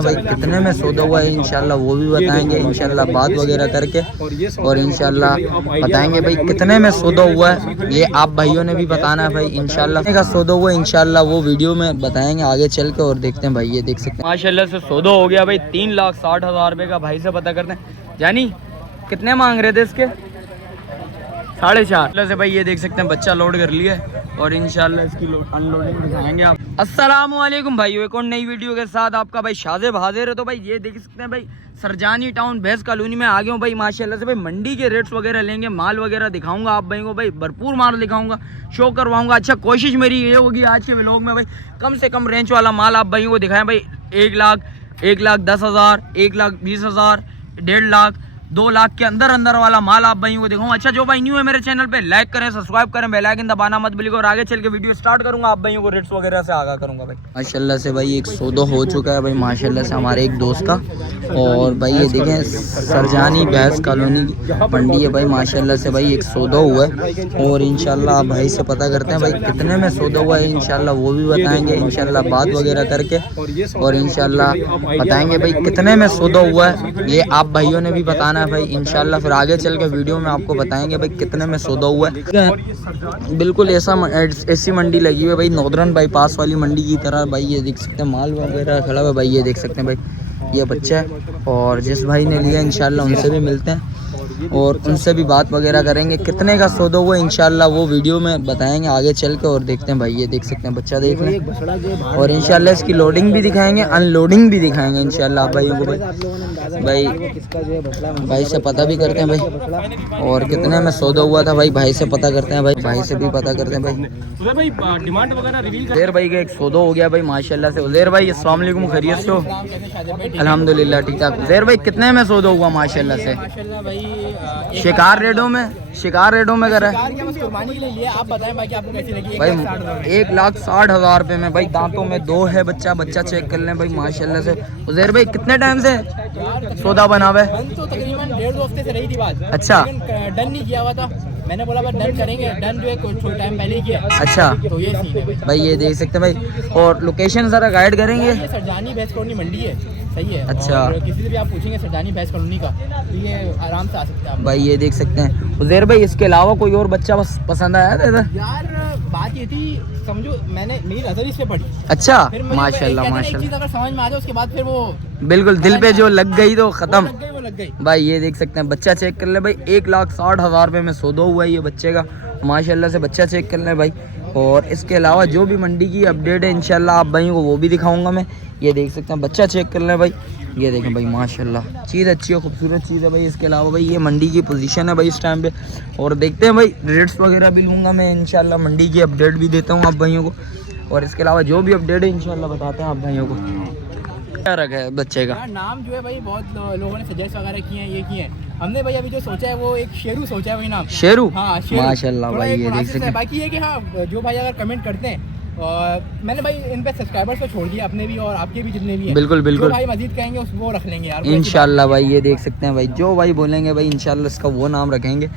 भाई कितने में सौदा हुआ है इंशाल्लाह वो भी बताएंगे इंशाल्लाह बात वगैरह करके, और इंशाल्लाह बताएंगे भाई कितने में सौदा हुआ है। ये आप भाइयों ने भी बताना है भाई इंशाल्लाह का सौदा हुआ इंशाल्लाह वो वीडियो में बताएंगे आगे चल के। और देखते हैं भाई, ये देख सकते हैं माशाल्लाह से सौदा हो गया भाई 3,60,000 रुपये का। भाई से पता करते हैं जानी कितने मांग रहे थे इसके 4.5 से। भाई ये देख सकते हैं बच्चा लोड कर लिया है और इंशाल्लाह इसकी अनलोडिंग दिखाएंगे आप। अस्सलाम वालेकुम भाइयों, एक और नई वीडियो के साथ आपका भाई शाज़ेब हाजिर है। तो भाई ये देख सकते हैं भाई सरजानी टाउन भैंस कॉलोनी में आ गया हूँ भाई माशाल्लाह से। भाई मंडी के रेट्स वगैरह लेंगे, माल वगैरह दिखाऊंगा आप भाई को, भाई भरपूर माल दिखाऊंगा, शो करवाऊंगा। अच्छा कोशिश मेरी ये होगी आज के व्लॉग में भाई कम से कम रेंज वाला माल आप भाई को दिखाएं भाई। 1,10,000, 1,20,000, 1.5 लाख, 2 लाख के अंदर वाला माल आप भाई को दिखाऊंगा। अच्छा जो भाई न्यू है मेरे चैनल पे लाइक करें, सब्सक्राइब करें, बेल आइकन दबाना मत भूलिएगा। और आगे चल के वीडियो स्टार्ट करूंगा, आप भाइयों को रेट्स वगैरह से आगाह करूंगा भाई। माशाल्लाह से भाई एक सौदा हो चुका है भाई माशाल्लाह से हमारे एक दोस्त का। और भाई ये देखें सरजानी भैंस कॉलोनी मंडी है भाई माशाल्लाह से। भाई एक सौदा हुआ है और इंशाल्लाह आप भाई से पता करते हैं भाई कितने में सौदा हुआ है इंशाल्लाह वो भी बताएंगे इंशाल्लाह बात वगैरह करके, और इंशाल्लाह बताएंगे भाई कितने में सौदा हुआ है। ये आप भाइयों ने भी बताना है भाई इंशाल्लाह, फिर आगे चल के वीडियो में आपको बताएंगे भाई कितने में सौदा हुआ है। बिल्कुल ऐसी मंडी लगी हुई है भाई नॉर्दर्न बाईपास वाली मंडी की तरह। भाई ये देख सकते हैं माल वगैरह खड़ा हुआ भाई, ये देख सकते हैं भाई ये बच्चा है। और जिस भाई ने लिया इंशाल्लाह उनसे भी मिलते हैं और उनसे भी बात वगैरह करेंगे कितने का सौदा हुआ इंशाल्लाह वो वीडियो में बताएंगे आगे चल के। और देखते हैं भाई ये देख सकते हैं बच्चा देख लें, और इंशाल्लाह इसकी लोडिंग भी दिखाएंगे, अनलोडिंग भी दिखाएंगे इंशाल्लाह आप भाइयों को। भाई से पता भी करते हैं भाई और कितने में सौदा हुआ था भाई। भाई से पता करते हैं भाई से भी पता करते हैं भाई डिमांड वगैरह। उज़ैर भाई का एक सौदा हो गया भाई माशाल्लाह से। उज़ैर भाई अस्सलाम वालेकुम, खैरियत से हो? अल्हम्दुलिल्लाह ठीक ठाक। उज़ैर भाई कितने में सौदा हुआ माशाल्लाह से? शिकार रेटों में कर रहा है भाई 1,60,000 रुपये में भाई। दांतों में 2 है बच्चा चेक कर लें भाई माशाल्लाह से। उज़ैर भाई कितने टाइम से सौदा बना हुआ है? तो तकरीबन 1.5 हफ्ते से रही थी बात। अच्छा डन नहीं किया हुआ था, मैंने बोला बस डन करेंगे, डन जो है कुछ टाइम पहले ही किया। अच्छा तो ये सीन है भाई ये देख सकते हैं भाई। और लोकेशन ज़रा गाइड करेंगे? ये सरजानी भैंस कॉलोनी मंडी है, सही है। अच्छा और किसी से भी आप पूछेंगे सरजानी भैंस कॉलोनी का तो ये आराम से आ सकते हैं आप भाई। ये देख सकते हैं उज़ैर भाई इसके अलावा कोई और बच्चा पसंद आया था इधर? यार बात ये थी, समझो मैंने मेरी नजर इस पे पड़ी। अच्छा माशाल्लाह माशाल्लाह चीज अगर समझ में आ जाए उसके बाद फिर वो बिल्कुल दिल पे जो लग गई तो खत्म। वो लग गई भाई ये देख सकते हैं बच्चा चेक कर ले भाई 1,60,000 रुपये में सौदा हुआ है ये बच्चे का माशाल्लाह से। बच्चा चेक कर ले भाई। और इसके अलावा जो भी मंडी की अपडेट है इंशाल्लाह आप भाइयों को वो भी दिखाऊंगा मैं। ये देख सकते हैं बच्चा चेक कर लें भाई, ये देखें भाई माशाल्लाह चीज़ अच्छी है, खूबसूरत चीज़ है भाई। इसके अलावा भाई ये मंडी की पोजीशन है भाई इस टाइम पे। और देखते हैं भाई रेट्स वगैरह भी लूँगा मैं इंशाल्लाह, मंडी की अपडेट भी देता हूँ आप भाइयों को। और इसके अलावा जो भी अपडेट है इंशाल्लाह बताते हैं आप भाइयों को। क्या रखा है बच्चे का नाम? जो है भाई बहुत लोगों ने सजेस्ट वगैरह किए हैं, ये किए हैं। हमने भाई अभी जो सोचा है वो एक शेरू सोचा है, वही नाम शेरू। हाँ माशाल्लाह भाई ये देख सकते हैं। बाकी ये कि हाँ जो भाई अगर कमेंट करते हैं, और मैंने भाई इन पे सब्सक्राइबर्स को छोड़ दिया अपने भी और आपके भी जितने भी हैं। बिल्कुल जो भाई मजीद कहेंगे वो रख लेंगे यार इंशाल्लाह भाई। ये देख सकते हैं भाई जो भाई बोलेंगे भाई इंशाल्लाह इसका वो नाम रखेंगे।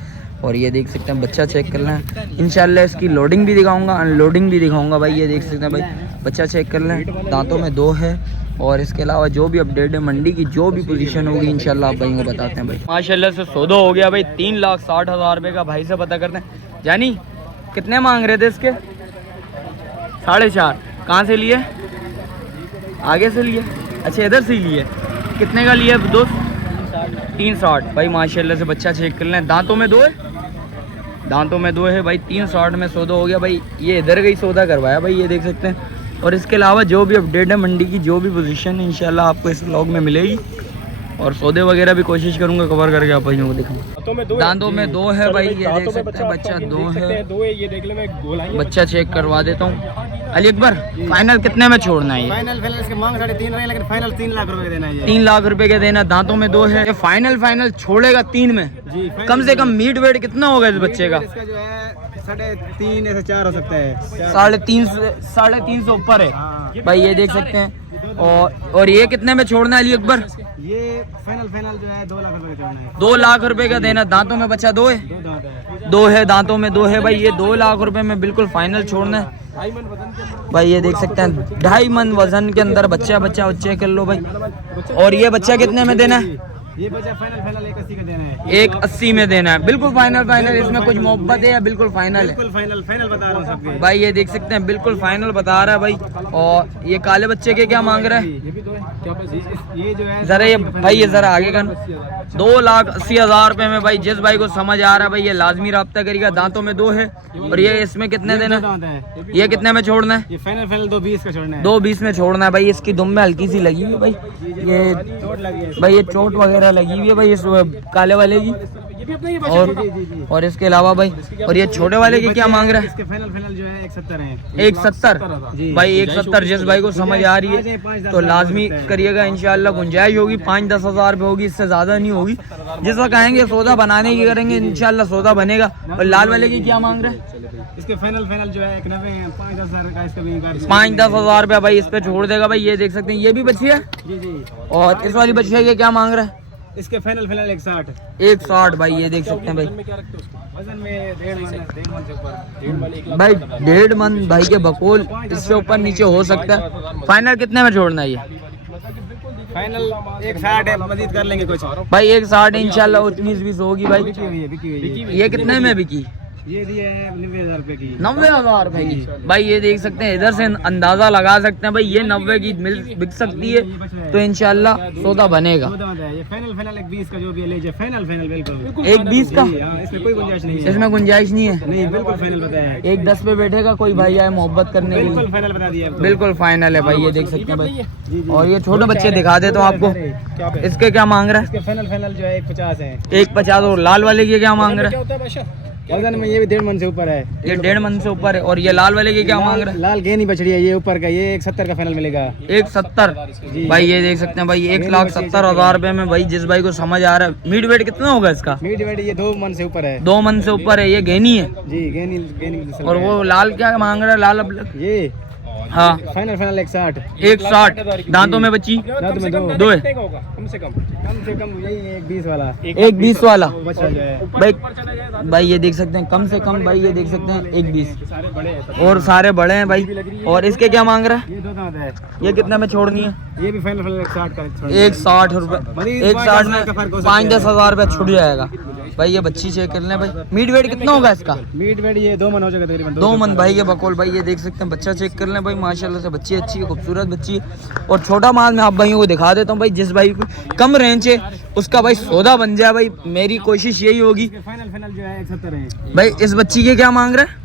और ये देख सकते हैं बच्चा चेक करना है इंशाल्लाह, इसकी लोडिंग भी दिखाऊंगा, अनलोडिंग भी दिखाऊंगा भाई। ये देख सकते हैं भाई बच्चा चेक कर लें, दांतों में 2 है। और इसके अलावा जो भी अपडेट है मंडी की जो भी पोजीशन होगी इंशाल्लाह आप भाई को बताते हैं भाई। माशाल्लाह से सौदा हो गया भाई 3,60,000 रुपये का। भाई से पता करते हैं जानी कितने मांग रहे थे इसके? 4.5। कहाँ से लिए? आगे से लिए? अच्छा इधर से ही लिए। कितने का लिया दोस्त? 360 भाई माशाल्लाह से। बच्चा चेक कर लें, दांतों में 2 है, दांतों में 2 है भाई। 360 में सौदा हो गया भाई। ये इधर का ही सौदा करवाया भाई, ये देख सकते हैं। और इसके अलावा जो भी अपडेट है मंडी की जो भी पोजीशन है इंशाल्लाह आपको इस व्लॉग में मिलेगी। और सौदे वगैरह भी कोशिश करूंगा कवर करके आप भाइयों को दिखाऊं। दांतों में 2 है भाई, ये देख सकते हैं बच्चा 2 है। ये देख ले, मैं बच्चा चेक करवा देता हूँ। अली अकबर फाइनल कितने में छोड़ना है? फाइनल इसके मांग 3.5 रहे, लेकिन फाइनल 3 लाख रुपए देना है। 3 लाख रुपए के देना। दांतों में 2 है। फाइनल छोड़ेगा 3 में जी। कम से कम मीट वेट कितना होगा इस बच्चे का? इसका जो है 3.5 से 4 हो सकता है। 350 ऊपर है भाई, ये देख सकते हैं। और ये कितने में छोड़ना है अली अकबर? ये फाइनल जो है 2 लाख रुपए का छोड़ना है। 2 लाख रुपए का देना। दांतों में बच्चा 2 है, 2 है दांतों में 2 है भाई। ये 2 लाख रुपए में बिल्कुल फाइनल छोड़ना है। भाई ये देख सकते हैं 2.5 मन वजन के अंदर बच्चा चेक कर लो भाई। और ये बच्चा कितने में देना है? ये बच्चा फाइनल 180 का देना है। 180 में देना है, बिल्कुल फाइनल। इसमें कुछ मोहब्बत है या बिल्कुल फाइनल है? बिल्कुल फाइनल बता रहा हूँ सबके भाई ये देख सकते हैं बिल्कुल फाइनल बता रहा है भाई। और ये काले बच्चे के क्या मांग रहा है? ये भी तो है। ये जो है जरा ये भाई ये जरा आगे कर। 2,80,000 रुपए में भाई। जिस भाई को समझ आ रहा है भाई ये लाजमी रब्ता करेगा। दांतों में 2 है। और ये इसमें कितने देना है? ये कितने में छोड़ना है? ये फाइनल 220 का छोड़ना है। 220 में छोड़ना है भाई। इसकी दुम में हल्की सी लगी हुई है भाई। ये चोट लगी है भाई ये चोट वगैरह लगी हुई है भाई इस काले वाले की। और इसके अलावा भाई और ये छोटे वाले की क्या मांग रहा है? इसके फाइनल जो है 170 है। 170 भाई 170। जिस भाई को समझ आ रही है तो लाजमी करिएगा, इंशाल्लाह गुंजाइश होगी। 5-10 हज़ार रुपये होगी, इससे ज्यादा नहीं होगी। जिस वक्त आएंगे सौदा बनाने की करेंगे, इंशाल्लाह सौदा बनेगा। और लाल वाले की क्या मांग रहा है? इसके फाइनल जो है 5-10 हज़ार का इसका भी 5-10 हज़ार रुपया भाई इस पे छोड़ देगा भाई। ये देख सकते हैं ये भी बच्ची है। जी। और इस वाली बच्ची के क्या मांग रहा है? इसके फाइनल 160। 160 भाई ये देख सकते हैं भाई। वजन में 1.5 मन से ऊपर भाई 1.5 मन भाई के बकोल इससे ऊपर नीचे हो सकता है। फाइनल कितने में छोड़ना है ये? फाइनल 160 है, मजीद कर लेंगे कुछ। भाई 160 इंशाल्लाह 19-20 होगी भाई। बिकी हुई है। ये कितने में बिकी? ये दी है 90,000 रुपए की। 90,000 रुपए की भाई। ये देख सकते हैं, इधर से अंदाजा लगा सकते हैं भाई ये 90 की बिक सकती है तो इंशाल्लाह सौदा बनेगा। ये फाइनल 120 का जो भी ले जाए। फाइनल बिल्कुल 120 का? इसमें कोई गुंजाइश नहीं है। इसमें गुंजाइश नहीं है? नहीं, बिल्कुल फाइनल बताया। 110 पे बैठेगा कोई भाई आए मोहब्बत करने के लिए? बिल्कुल फाइनल बता दिया। बिल्कुल फाइनल है भाई। ये देख सकते हैं भाई। और ये छोटे बच्चे दिखा देता हूँ आपको। इसके क्या मांग रहा है? इसके फाइनल जो है 150 है। 150। और लाल वाले की क्या मांग रहा है? वजन में ये भी 1.5 मन से ऊपर है। ये 1.5 मन से ऊपर है। और ये लाल वाले की क्या मांग रहा है? लाल गेनी बछड़ी है, ये ऊपर का। ये 170 का फाइनल मिलेगा। 170 भाई। ये देख सकते हैं भाई 1,70,000 रुपए में भाई। जिस भाई को समझ आ रहा है। मीट वेट कितना होगा इसका? मीट वेट ये 2 मन से ऊपर है। 2 मन से ऊपर है। ये गेनी है जी, गेनी। और वो लाल क्या मांग रहा है? लाल ये हाँ फाइनल 160। 160 दांतों में बच्ची? दांतों में 2 है। कम से कम यही 120 वाला। 120 वाला बच्चा जो है भाई ये देख सकते हैं कम से कम भाई। ये देख सकते हैं 120 और सारे बड़े हैं भाई। और इसके क्या मांग रहा है? ये 2 दांत है। ये कितने में छोड़नी है? ये भी फाइनल 160 का। 160 रुपए। 160 में 5-10 हज़ार रुपया छुट जाएगा भाई। ये बच्ची चेक कर लें भाई। मीट वेट कितना होगा इसका? मीट वेट ये 2 मन हो जाएगा तकरीबन। 2 मन भाई के बकौल भाई। ये देख सकते हैं बच्चा चेक कर लें भाई। माशाल्लाह से बच्ची अच्छी है, खूबसूरत बच्ची है। और छोटा माल मैं आप भाइयों को दिखा देता हूँ भाई। जिस भाई को कम रेंज है उसका भाई सौदा बन जाए भाई। मेरी कोशिश यही होगी। फाइनल जो है 170 है भाई। इस बच्ची के क्या मांग रहा है?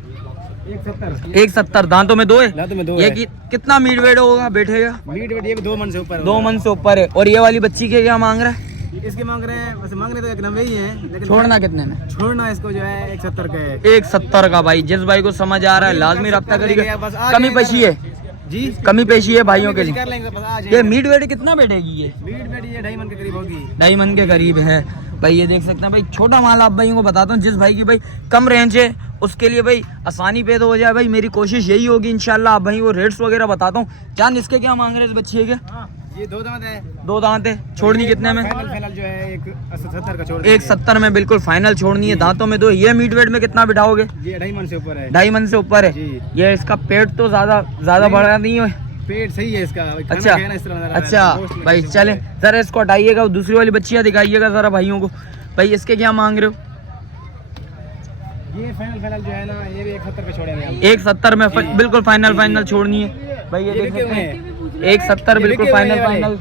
170 दांतों में 2 है। दांतों में 2 ये है। कितना मीट वेट होगा बैठेगा? मीट वेट ये भी 2 मन से ऊपर। 2 मन से ऊपर है। और ये वाली बच्ची के क्या मांग रहा है? इसके मांग रहे हैं, वैसे मांग रहे तो 91 ही है, लेकिन छोड़ना कितने में? छोड़ना इसको जो है 170 का है। 170 का भाई। जिस भाई को समझ आ रहा है लाजमी रब्ता करिएगा। कमी पेशी है जी, कमी पेशी है भाइयों के लिए। कर लेंगे बस आ ये मीट वेट कितना बैठेगी? ये मीट वेट ये 2.5 मन के करीब होगी। 2.5 मन के करीब है भाई। ये देख सकते हैं भाई। छोटा माल आप भाइयों को बताता हूँ। जिस भाई की भाई कम रेंज है उसके लिए भाई आसानी पैदा हो जाए भाई। मेरी कोशिश यही होगी इंशाल्लाह। आप भाई वो रेट्स वगैरह बताता हूँ। जान इसके क्या मांग रहे हैं इस बच्चे के? ये 2 दांत है। 2 दांत है। छोड़नी कितने में? फाइनल जो है 170 का छोड़। 170 में बिल्कुल फाइनल छोड़नी है। दांतों में 2। ये मीट वेट में कितना बिठाओगे? ये 2.5 मन से ऊपर है। 2.5 मन से ऊपर है। ये इसका पेट तो ज्यादा बड़ा नहीं है। पेट सही है इसका। अच्छा भाई चले जरा इसको हटाइएगा। दूसरी वाली बच्चियाँ दिखाइएगा जरा भाइयों को। भाई इसके क्या मांग रहे हो? ये फाइनल जो है ना ये भी 170 पे छोड़ेंगे। 170 में बिल्कुल फाइनल छोड़नी है भाई। ये देख सकते हैं 170 बिल्कुल फाइनल।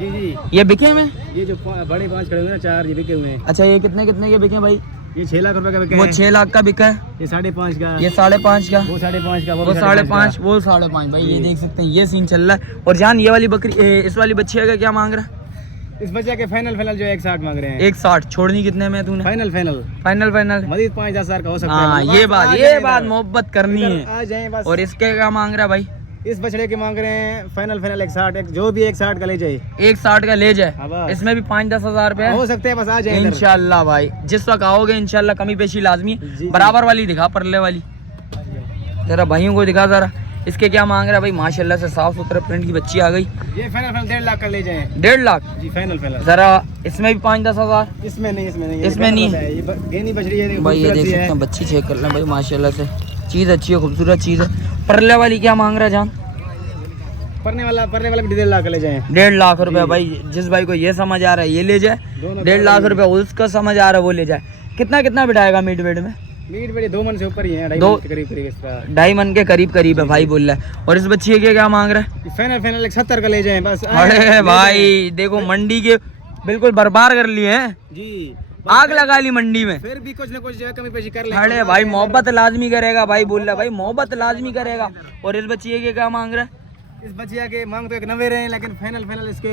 जी ये बिके में? ये जो बड़े 5 खड़े हुए हैं 4 ये बिके हुए हैं। अच्छा ये कितने के बिके भाई? ये 6 लाख रुपए का बिका वो है। 6 लाख का बिका है। ये 5.5 का। ये 5.5 का। वो 5.5 का। वो 5.5 वो 5.5 भाई। ये देख सकते हैं ये सीन चल रहा है। और जान ये वाली बकरी इस वाली बच्ची का क्या मांग रहा है? इस बच्चे के फाइनल जो 160 मांग रहे हैं। 160 छोड़नी कितने में तूने? फाइनल मजीद 5-10 हज़ार का हो सकता है। हाँ ये बात मोहब्बत करनी है। आ जाए बस। और इसके क्या मांग रहा है भाई? इस बछड़े के मांग रहे हैं फाइनल 160। जो भी 160 का ले जाए। 160 का ले जाए। हाँ, इसमें भी 5-10 हज़ार रुपए हो सकते हैं। बस आ जाए इंशाल्लाह भाई। जिस वक्त आओगे इंशाल्लाह कमी पेशी लाजमी। बराबर वाली दिखा, परले वाली जरा भाइयों को दिखा जरा। इसके क्या मांग रहा है भाई? माशाल्लाह से साफ सुथरा प्रिंट की बच्ची आ गई। ये फाइनल 1.5 लाख का ले जाए। 1.5 लाख जी फाइनल। जरा इसमें भी 5-10 हज़ार? इसमें नहीं ये गेनी बछड़ी है भाई। ये देख सकते हैं बच्ची चेक कर लें भाई। माशाल्लाह से चीज़ अच्छी है, खूबसूरत चीज़ है। परले वाली क्या मांग रहा है जान? परने वाला भी 1.5 लाख ले जाए। 1.5 लाख रुपए भाई, जिस भाई को ये समझ आ रहा है ये ले जाए, 1.5 लाख रुपए उसका समझ आ रहा है वो ले जाए। कितना बिठाएगा मीट वेट में? मीट वेट 2 मन से ऊपर ही है, 2.5 मन के करीब इसका। 2.5 मन के करीब है भाई बोल रहा है। और इस बच्ची के क्या मांग रहा है? फाइनल 70 का ले जाए बस। अरे भाई देखो मंडी के बिल्कुल बर्बाद कर लिए हैं जी, आग लगा ली मंडी में। फिर भी कुछ ना कुछ जो है कमी पेशी कर ले। अरे भाई मोहब्बत लाजमी करेगा भाई बोल रहा है, भाई मोहब्बत लाजमी करेगा। और इस बच्ची के क्या मांग रहा है? इस बच्चिया के मांग तो 90 रहे हैं, लेकिन फाइनल इसके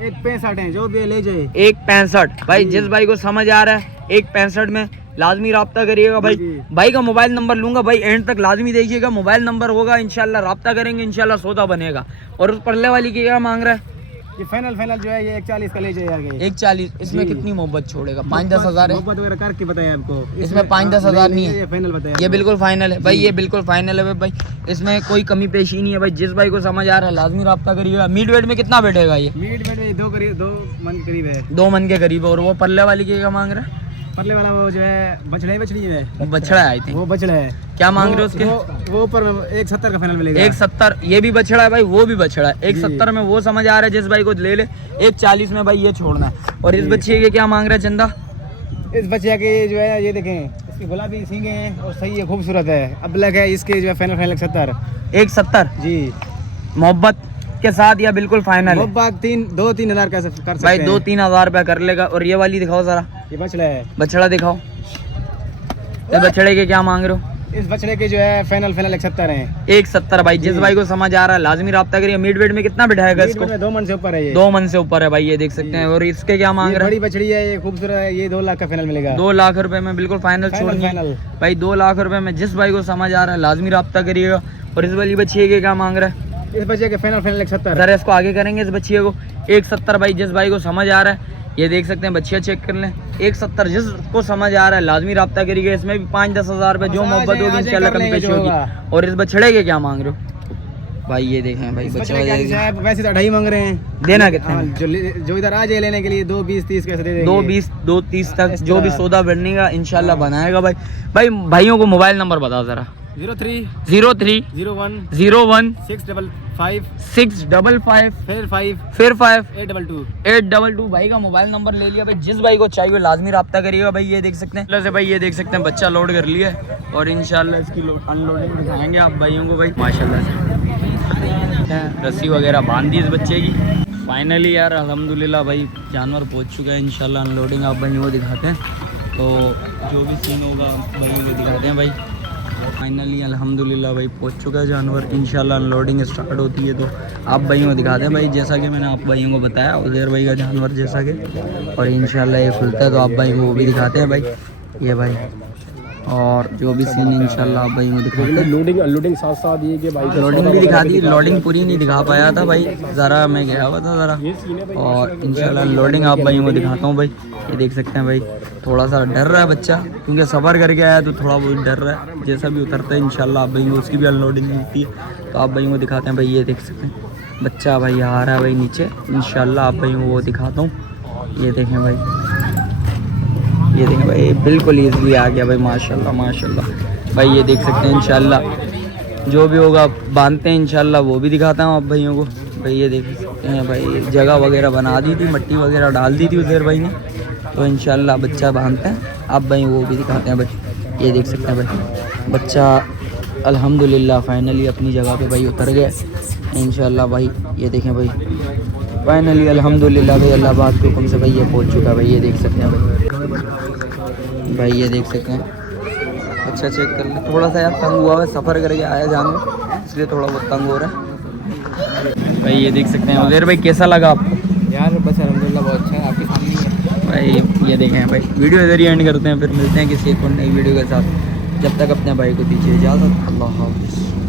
1.65 हैं, जो भी ले जाए। 1.65 भाई, जिस भाई को समझ आ रहा है 1.65 में लाजमी राब्ता करिएगा भाई। भाई का मोबाइल नंबर लूंगा भाई, एंड तक लाजमी देखिएगा, मोबाइल नंबर होगा, इंशाल्लाह राब्ता करेंगे, इंशाल्लाह सौदा बनेगा। और उस परले वाली की क्या मांग रहा है? ये फाइनल जो है ये 1.40 का ले जाए आगे। 1.40। इसमें कितनी मोहब्बत छोड़ेगा? 5-10 हज़ार है। मोहब्बत वगैरह करके बताया आपको, इसमें 5-10 हज़ार नहीं है, ये फाइनल बताया। ये बिल्कुल फाइनल है भाई, ये बिल्कुल फाइनल है भाई, इसमें कोई कमी पेशी नहीं है भाई। जिस भाई को समझ आ रहा है लाजमी राब्ता करिएगा। मीट वेट में कितना बैठेगा ये? मीट वेट 2 मन करीब है, 2 मन के करीब है। और वो परले वाली की क्या मांग रहा है? परले वाला वो जो है बछड़ी है, वो बछड़ा है आई थिंक। वो बछड़ा है। क्या मांग रहे हो उसके? वो ऊपर में 1.70 का फाइनल मिलेगा। 1.70। ये भी बछड़ा है भाई, वो भी बछड़ा है। 1.70 में वो समझ आ रहा है जिस भाई को ले ले। 1.40 में भाई ये छोड़ना है। और इस बच्चे के क्या मांग रहा है चंदा? इस बच्चे के जो है ये देखें, इसकी गुलाबी सींगे हैं और सही है, खूबसूरत है। अब ब्लैक है, इसके जो है फाइनल 70। 1.70 जी, मोहब्बत के साथ या बिल्कुल फाइनल? मोहब्बत 2-3 हज़ार कैसे कर सकते भाई हैं? 2-3 हज़ार रुपया कर लेगा। और ये वाली दिखाओ जरा, ये बछड़ा है। बछड़ा दिखाओ। ये बछड़े के क्या मांग रहे हो? इस बछड़े के जो है फाइनल 170 है। 1.70 भाई, जिस भाई को समझ आ रहा है लाजमी राब्ता करिए। मीट वेट में कितना बिठाएगा इसको? 2 मन से ऊपर है ये। 2 मन से ऊपर है भाई, ये देख सकते हैं। और इसके क्या मांग रहा है? बड़ी बछड़ी है, ये खूबसूरत है, ये 2 लाख का फाइनल मिलेगा। 2 लाख रुपए में बिल्कुल फाइनल छोड़नी है भाई। 2 लाख रुपए में जिस भाई को समझ आ रहा है लाजमी राब्ता करिएगा। और इस वाली बच्ची के क्या मांग रहा है? इस बच्चे के फाइनल 170। जरा इसको आगे करेंगे इस बच्ची को। 1.70 भाई, जिस भाई को समझ आ रहा है ये देख सकते हैं, बच्चियाँ चेक कर लें। 1.70 जिसको समझ आ रहा है लाजमी राब्ता करिएगा। इसमें भी 5-10 हज़ार रुपये जो मोहब्बत होगी इंशाल्लाह कमी पेशी होगी। और इस बछड़े के क्या मांग रहे हो भाई? ये देखें भाई, बछड़ा वैसे तो 2.5 मांग रहे हैं, देना कितना? जो इधर आ जाए लेने के लिए 2.20-30 कैसे दे देंगे? 2.20 2.30 तक जो भी सौदा बनेगा इंशाल्लाह बनाएगा भाई। भाई भाइयों को मोबाइल नंबर बता जरा। 03 01 655 655 फिर 5 822 822। भाई का मोबाइल नंबर ले लिया भाई। जिस भाई को चाहिए लाजमी राब्ता करिएगा भाई। ये देख सकते हैं भाई, ये देख सकते हैं बच्चा लोड कर लिया है। और इंशाल्लाह इसकी अनलोडिंग दिखाएंगे आप भाइयों को भाई। माशाल्लाह से रस्सी वगैरह बांध दी इस बच्चे की। फाइनली यार अल्हम्दुलिल्लाह भाई जानवर पहुंच चुका है। इंशाल्लाह अनलोडिंग आप भाइयों को दिखाते हैं, तो जो भी सीन होगा भाइयों को दिखाते हैं भाई। फाइनली अल्हम्दुलिल्लाह भाई पहुंच चुका है जानवर। इंशाल्लाह अनलोडिंग स्टार्ट होती है तो आप भाइयों को दिखाते हैं भाई। जैसा कि मैंने आप भाइयों को बताया उज़ैर भाई का जानवर जैसा कि, और इंशाल्लाह ये खुलता है तो आप भाई को वो भी दिखाते हैं भाई। ये भाई और जो भी सीन इंशाल्लाह आप भाइयों को दिखाते हैं। लोडिंग साथ साथ ये कि भाई लोडिंग भी दिखा दी। लोडिंग पूरी नहीं दिखा पाया था भाई, ज़रा मैं गया हुआ था ज़रा। और इंशाल्लाह लोडिंग आप भाइयों को दिखाता हूँ भाई। ये देख सकते हैं भाई, थोड़ा सा डर रहा है बच्चा क्योंकि सफ़र करके आया तो थोड़ा बहुत डर रहा है। जैसा भी उतरता है इंशाल्लाह आप भाइयों को उसकी भी अनलोडिंग मिलती है तो आप भाइयों को दिखाते हैं भाई। ये देख सकते हैं बच्चा भाई आ रहा है भाई नीचे। इंशाल्लाह आप भाइयों को वो दिखाता हूँ। ये देखें भाई, ये देखें भाई, बिल्कुल ईज़िली आ गया भाई। माशाल्लाह माशाल्लाह भाई। ये देख सकते हैं इंशाल्लाह जो भी होगा बांधते हैं इंशाल्लाह वो भी दिखाता हूँ आप भाइयों को भाई। ये देख सकते हैं भाई, जगह वगैरह बना दी थी, मट्टी वगैरह डाल दी थी उज़ैर भाई ने, तो इंशाल्लाह बच्चा बांधते हैं आप भाई वो भी दिखाते हैं भाई। ये देख सकते हैं भाई बच्चा अल्हम्दुलिल्लाह फाइनली अपनी जगह पे भाई उतर गया इंशाल्लाह भाई। ये देखें भाई फाइनली अल्हम्दुलिल्लाह भाई अल्लाह बात के हुक्म से भाई ये पहुंच चुका है भाई। ये देख सकते हैं भाई, ये देख सकते हैं। अच्छा चेक कर ले, थोड़ा सा यार तंग हुआ है, सफ़र करके आया जानवर इसलिए थोड़ा बहुत तंग हो रहा है भाई। ये देख सकते हैं उज़ैर भाई, कैसा लगा आपको? यार बस अल्हम्दुलिल्लाह बहुत अच्छा है, आपके सामने ही है भाई। ये देखें भाई, वीडियो इधर ही एंड करते हैं, फिर मिलते हैं किसी एक और नई वीडियो के साथ। जब तक अपने भाई को दीजिए इजाज़त। अल्लाह हाफ़िज़।